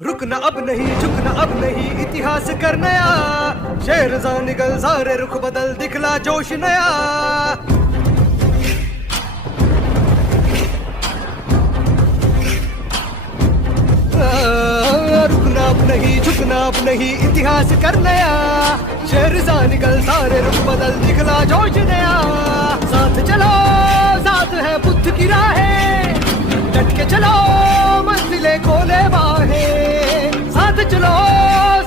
रुकना अब नहीं, झुकना अब नहीं, इतिहास कर नया। शेरज़ां निकल सारे रुख बदल, दिखला जोश नया। रुकना अब नहीं, झुकना अब नहीं, इतिहास कर नया। शेरज़ां निकल सारे रुख बदल, दिखला जोश नया। साथ चलो, साथ है बुद्ध की राहें, डट के चलो मंजिलें खोले बाहें। साथ चलो,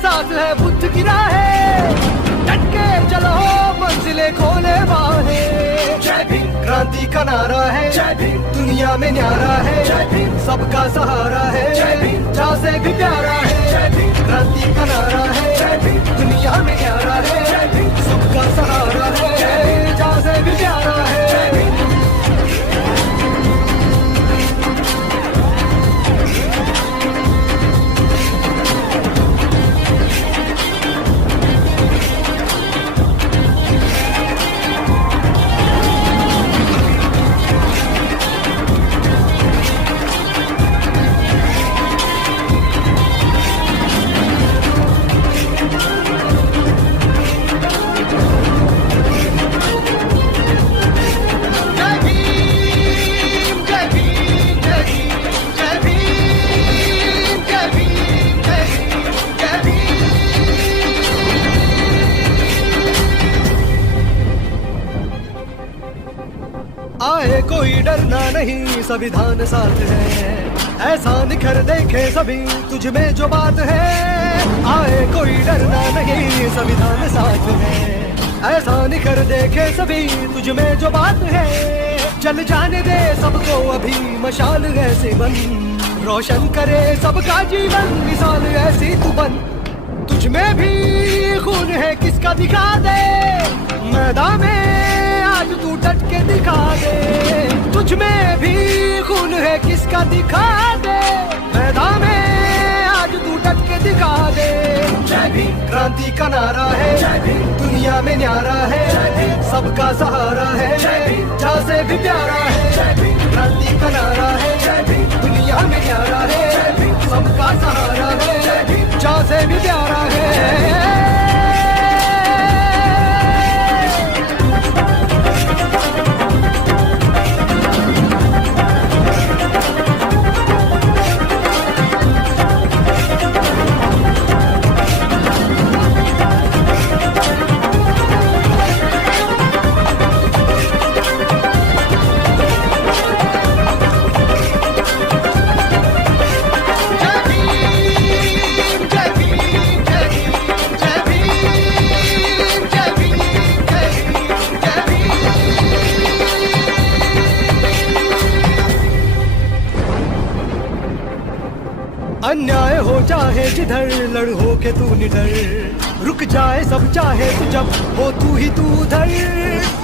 साथ है बुद्ध की राहें, डट के चलो मंजिलें खोले बाहें। जय भीम क्रांति का नारा है, जय भीम दुनिया में न्यारा है, जय भीम सबका सहारा है, जय भीम जा से भी प्यारा है। जय भीम क्रांति का नारा है, जय भीम दुनिया में न्यारा है, जय भीम सबका सहारा है, जय भीम जा से भी प्यारा है। जय भीम आए कोई डरना नहीं, संविधान साथ है। ऐसा निखर देखे सभी तुझ में जो बात है। आए कोई डरना नहीं, संविधान साथ है। ऐसा निखर देखे सभी तुझ में जो बात है। चल जाने दे सबको अभी मशाल ऐसे बन, रोशन करे सबका जीवन मिसाल ऐसी तू बन। तुझ में भी खून है किसका दिखा दे, मैदान में आज तू डट के दिखा दे। तुझ में भी खून है किसका दिखा दे, मैदान में आज तू डट के दिखा दे। जय भीम क्रांति का नारा है, जय भीम दुनिया में न्यारा है, जय भीम सबका सहारा है, जय भीम जा से भी प्यारा है। जय भीम क्रांति का नारा है, जय भीम दुनिया में न्यारा है, जय भीम सबका सहारा है, जय भीम जा से भी प्यारा है। अन्याय हो चाहे जिधर, लड़ हो के तू निडर। रुक जाए सब चाहे तू जब, हो तू ही तू उधर।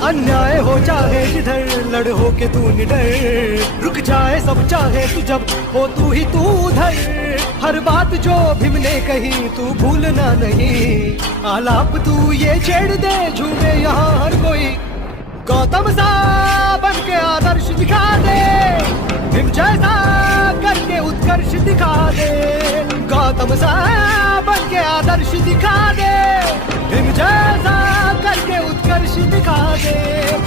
अन्याय हो चाहे जिधर, लड़ हो के तू निडर। रुक जाए सब चाहे तू जब, हो तू ही तू उधर। हर बात जो भीम ने कही तू भूलना नहीं, आलाप तू ये छेड़ दे झूमे यहाँ हर कोई। गौतम सा बन के आदर्श दिखा दे, भीम जैसा करके उत्कर्ष दिखा दे। गौतम सा बन के आदर्श दिखा दे, भीम जैसा करके उत्कर्ष दिखा दे।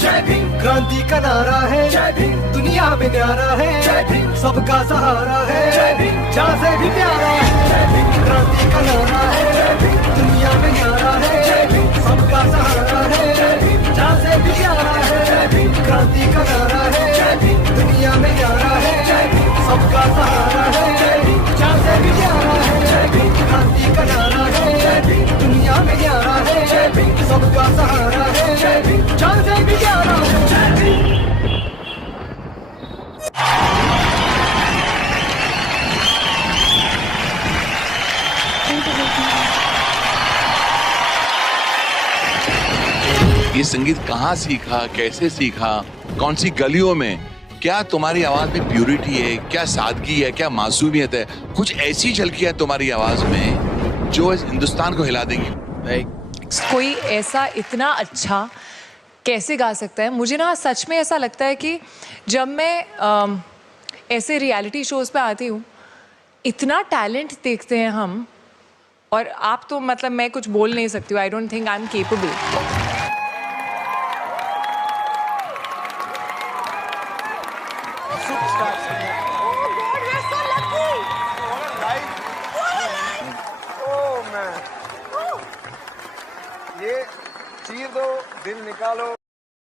जय भीम क्रांति का नारा है, जय भीम दुनिया में न्यारा है, जय भीम सबका सहारा है, जय भीम जा से भी प्यारा है। जय भीम क्रांति का नारा है, जय भीम दुनिया में न्यारा है, जय भीम सबका सहारा है, जय भीम जा से भी प्यारा है। जय भीम क्रांति का नारा है, जय भीम दुनिया में न्यारा है, जय भीम सबका सहारा है, जय भीम जा से भी प्यारा है। जय भीम क्रांति का नारा है, जय भीम दुनिया में न्यारा है, जय भीम सबका सहारा है, जय भीम जा से भी प्यारा है। जय भीम। ये संगीत कहाँ सीखा, कैसे सीखा, कौन सी गलियों में? क्या तुम्हारी आवाज में प्यूरिटी है, क्या सादगी है, क्या मासूमियत है? कुछ ऐसी झलकियां तुम्हारी आवाज में जो इस हिंदुस्तान को हिला देंगी। कोई ऐसा इतना अच्छा कैसे गा सकता है? मुझे ना सच में ऐसा लगता है कि जब मैं ऐसे रियलिटी शोज़ पे आती हूँ, इतना टैलेंट देखते हैं हम, और आप तो मतलब मैं कुछ बोल नहीं सकती हूँ. I don't think I am capable. ये चीर दो, दिल निकालो,